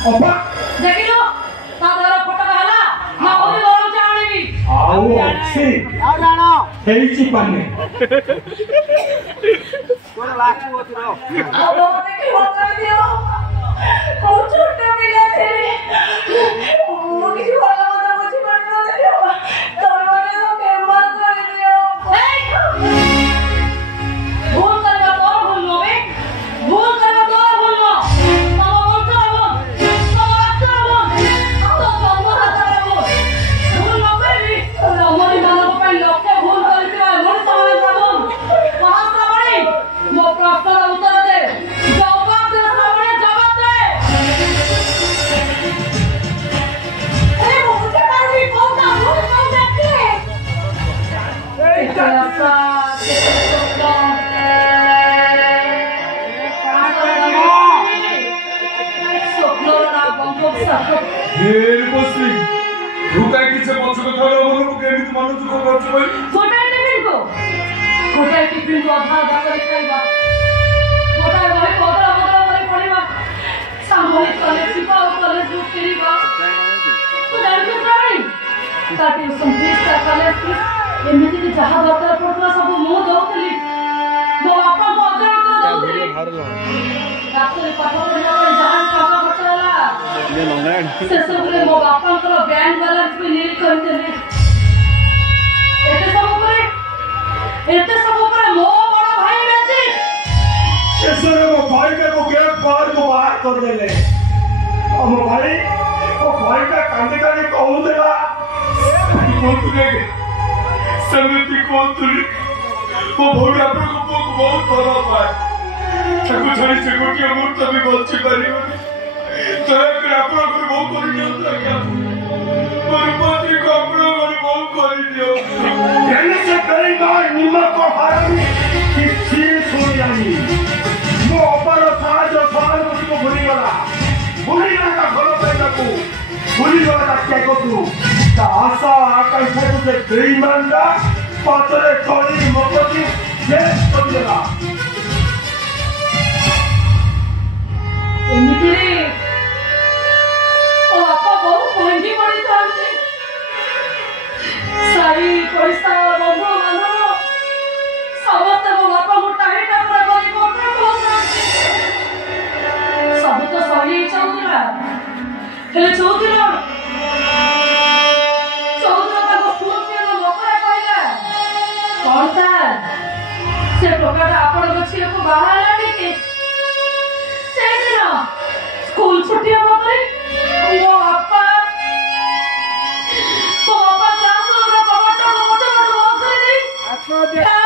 अब्बा देखिलो तादर फटका हला ना ओरी गरम चावणी आओ अच्छी आओ जानो हेची पाने तोरे लाख होती रहो अब देखि होता दियो ओ छोटे मिले थे ओ किसी वाला मत मुझे बनना दियो तो मैंने तो के मत कर दियो भूल कर तो भूल लो बे भूल कर तो भूल लो टिफिन को आधा आधा कर खाइबा गोटा भाई बदला बदला कर पड़ीबा सामूहिक कॉलेज सिपा कॉलेज बुक करीबा तो जानते प्राणी ताकि संदेश का कॉलेज की एमिति के जहां दरकार पड़ला सब मो दउतली मो बापा को अग्रह कर दउतली डॉक्टर पाठ पढ़ला पर जहां टका बचला से सब रे मो बापा को बैंक बैलेंस भी नील कर देले एते सब ऊपर मो बड़ा भाई बेची ऐसे वो भाई के को गेट पार को बाहर कर देले अब वो भाई का कांदे कांदे कहूं देला कौन तुले समिति कौन तुले वो भोग आप लोग को बहुत बड़ा पाए सबको छोड़ी से के मूर्त भी बच्ची बनी होती तो फिर आप लोग को बहुत बड़ी न्यूज़ लगा पर पति को आप लोग को बहुत बड़ी न्यूज़ यानी से कई बार निमक को हरामी किसी सुन जानी वो ऊपर साज उसको भूली गला का भलो पे को भूली गला का क्या को तू ता आशा आकांक्षा तुझे बेईमानदा पातरे छोड़ी मकती ये समझला एमितिरे ओ आपा बहुत महंगी पड़ी थांते सारी पैसा बंधु बांधव समस्त मो बापा को टाणी टाकरा करी कोठा कोठा सब तो सही चौधरा हेले चौधरा का स्कूल के लोकरा कहला कौन सा से प्रकार आपण गछि को बाहर लागे के से दिन स्कूल छुट्टी हो गई मो बापा क्लास में कबट बंद कर दे